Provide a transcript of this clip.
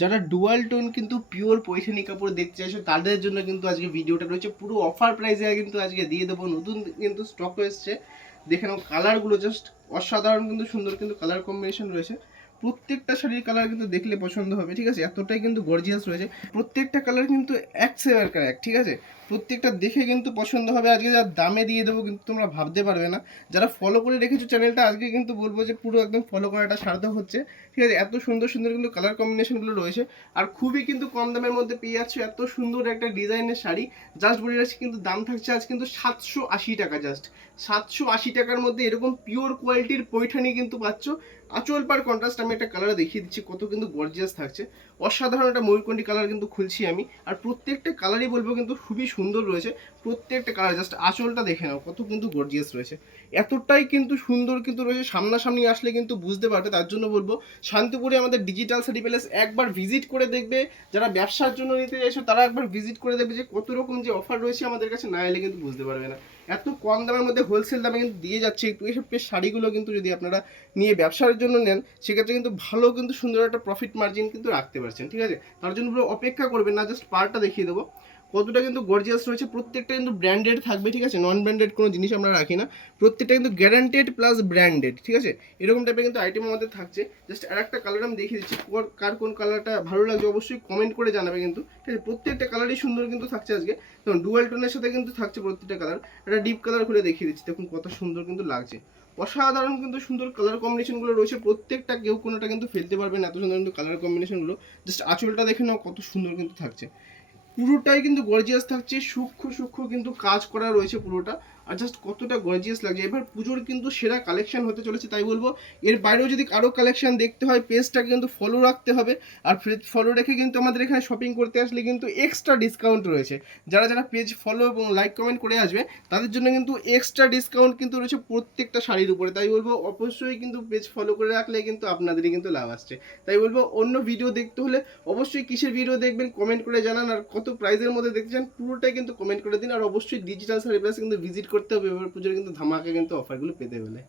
যারা dual tone কিন্তু pure Paithani কাপড় দেখতে চাইছো তাদের জন্য কিন্তু আজকে ভিডিওটা রয়েছে, পুরো অফার প্রাইসে কিন্তু আজকে দিয়ে দেবো। নতুন কিন্তু স্টক এসছে, দেখে নাও কালারগুলো জাস্ট অসাধারণ কিন্তু সুন্দর কিন্তু কালার কম্বিনেশন রয়েছে। প্রত্যেকটা শাড়ির কালার কিন্তু দেখলে পছন্দ হবে, ঠিক আছে, এতটাই কিন্তু গর্জিয়াস রয়েছে। প্রত্যেকটা কালার কিন্তু এক সে এক, ঠিক আছে, প্রত্যেকটা দেখে কিন্তু পছন্দ হবে। আজকে যা দামে দিয়ে দেবো কিন্তু তোমরা ভাবতে পারবে না। যারা ফলো করে রেখেছো চ্যানেলটা, আজকে কিন্তু বলবো যে পুরো একদম ফলো করাটা সার্থক হচ্ছে, ঠিক আছে। এত সুন্দর সুন্দর কিন্তু কালার কম্বিনেশনগুলো রয়েছে, আর খুবই কিন্তু কম দামের মধ্যে পেয়ে যাচ্ছ এত সুন্দর একটা ডিজাইনের শাড়ি। জাস্ট বলে যাচ্ছি কিন্তু দাম থাকছে আজ কিন্তু 780 টাকা, জাস্ট 780 টাকার মধ্যে এরকম পিওর কোয়ালিটির পৈঠানি কিন্তু পাচ্ছ। আঁচল পার কন্ট্রাস্ট আমি একটা কালার দেখিয়ে দিচ্ছি, কত কিন্তু গর্জিয়াস থাকছে। অসাধারণ একটা ময়ূরকণ্ঠী কালার কিন্তু খুলছি আমি, আর প্রত্যেকটা কালারই বলবো কিন্তু খুবই সুন্দর রয়েছে। প্রত্যেকটা কালার জাস্ট আঁচলটা দেখে নাও কত কিন্তু গর্জিয়াস রয়েছে, এতটাই কিন্তু সুন্দর কিন্তু রয়েছে। সামনাসামনি আসলে কিন্তু বুঝতে পারবে, তার জন্য বলবো শান্তিপুরে আমাদের ডিজিটাল শাড়ি প্যালেস একবার ভিজিট করে দেখবে। যারা ব্যবসার জন্য নিতে চাইছো তারা একবার ভিজিট করে দেখবে যে কত রকম যে অফার রয়েছে আমাদের কাছে, না এলে কিন্তু বুঝতে পারবে না। এত কম দামের মধ্যে হোলসেল দামে কিন্তু দিয়ে যাচ্ছে। একটু এইসব শাড়িগুলো কিন্তু যদি আপনারা নিয়ে ব্যবসার জন্য নেন, সেক্ষেত্রে কিন্তু ভালো কিন্তু সুন্দর একটা প্রফিট মার্জিন কিন্তু রাখতে পারছেন, ঠিক আছে। তার জন্য পুরো অপেক্ষা করবেন না, জাস্ট পার্টটা দেখিয়ে দেবো কতটা কিন্তু গর্জিয়াস রয়েছে। প্রত্যেকটা কিন্তু ব্র্যান্ডেড থাকবে, ঠিক আছে, নন ব্র্যান্ডেড কোনো জিনিস আমরা রাখি না। প্রত্যেকটা কিন্তু গ্যারান্টেড প্লাস ব্র্যান্ডেড, ঠিক আছে, এরকম টাইপের কিন্তু আইটেম আমাদের থাকছে। জাস্ট আর একটা কালার আমি দেখিয়ে দিচ্ছি, কার কোন কালারটা ভালো লাগছে অবশ্যই কমেন্ট করে জানাবে কিন্তু, ঠিক আছে। প্রত্যেকটা কালারই সুন্দর কিন্তু থাকছে আজকে, যেমন ডুয়াল টোনের সাথে কিন্তু থাকছে প্রত্যেকটা কালার। একটা ডিপ কালার খুলে দেখিয়ে দিচ্ছি, দেখুন কত সুন্দর কিন্তু লাগছে। অসাধারণ কিন্তু সুন্দর কালার কম্বিনেশনগুলো রয়েছে প্রত্যেকটা, কেউ কোনোটা কিন্তু ফেলতে পারবে না, এত সুন্দর কিন্তু কালার কম্বিনেশনগুলো। জাস্ট আঁচলটা দেখে নাও কত সুন্দর কিন্তু থাকছে, পুরোটাই কিন্তু গর্জিয়াস থাকছে, সূক্ষ্ম সূক্ষ্ম কিন্তু কাজ করা রয়েছে পুরোটা। আর জাস্ট কতটা গর্জিয়াস লাগছে। এবার পুজোর কিন্তু সেরা কালেকশন হতে চলেছে, তাই বলবো এর বাইরেও যদি আরও কালেকশন দেখতে হয় পেজটাকে কিন্তু ফলো রাখতে হবে। আর ফলো রেখে কিন্তু আমাদের এখানে শপিং করতে আসলে কিন্তু এক্সট্রা ডিসকাউন্ট রয়েছে। যারা যারা পেজ ফলো এবং লাইক কমেন্ট করে আসবে তাদের জন্য কিন্তু এক্সট্রা ডিসকাউন্ট কিন্তু রয়েছে প্রত্যেকটা শাড়ির উপরে। তাই বলবো অবশ্যই কিন্তু পেজ ফলো করে রাখলে কিন্তু আপনাদেরই কিন্তু লাভ আসছে। তাই বলবো অন্য ভিডিও দেখতে হলে অবশ্যই কিসের ভিডিও দেখবেন কমেন্ট করে জানান, আর কত প্রাইসের মধ্যে দেখতে চান পুরোটাই কিন্তু কমেন্ট করে দিন। আর অবশ্যই ডিজিটাল সার্ভিস কিন্তু ভিজিট করতে হবে, এবার পুজোর কিন্তু ধামাকা কিন্তু অফারগুলো পেতে হলে।